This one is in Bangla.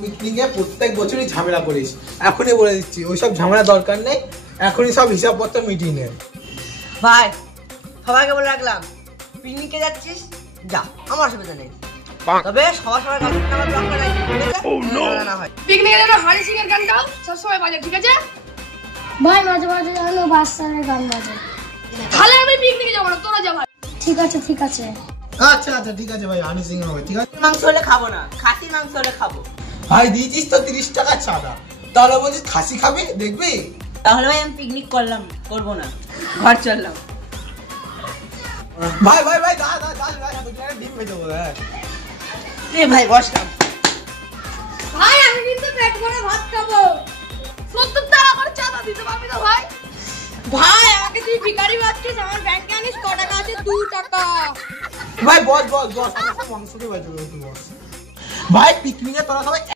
পিকনিকে প্রত্যেক বছরই ঝামেলা করিস, এখনই বলে দিচ্ছি ওইসব ঝামেলা দরকার নেই, এখনই সব হিসাবপত্র মিটিয়ে নে। ভাই সবাইকে বলে রাখলাম, পিকনিকে যাচ্ছিস যা, আমার অসুবিধা নেই, তবে সবার সবার গান আমার দরকার নাই, না হয় পিকনিকে যেন হানি সিং এর গান গাও সবসময় বাজে, ঠিক আছে? ভাই মাঝে মাঝে যেন বাচ্চাদের গান বাজে। তাহলে আমি পিকনিকে যাবো না, তোরা যা ভাই। ঠিক আছে ঠিক আছে। আচ্ছা আচ্ছা ঠিক আছে ভাই, হানি সিং হবে, ঠিক আছে। মাংস হলে খাবো না, খাসি মাংস হলে খাবো। ভাই দিয়েছিস তো 30 টাকা চাঁদা, তাহলে বলছিস খাসি খাবি, দেখবি? তাহলে ভাই আমি পিকনিক করবো না, ঘর চললাম। ভাই ভাই ভাই ডিম ভেজে দেবো। ভাই বসলাম। ভাই আমি কিন্তু পেট ভরে ভাত খাবো, 70 টাকা করে চাঁদা দিতে পারবি তো ভাই? ভাই আমাকে তুই ভিখারি ভাবছিস, আমার ব্যাংকে আনিস ক টাকা আছে? 2 টাকা। ভাই বস বস বস, আমার মাংস দিয়ে বাজে বস। ভাই পিকনিকে তোরা সবাই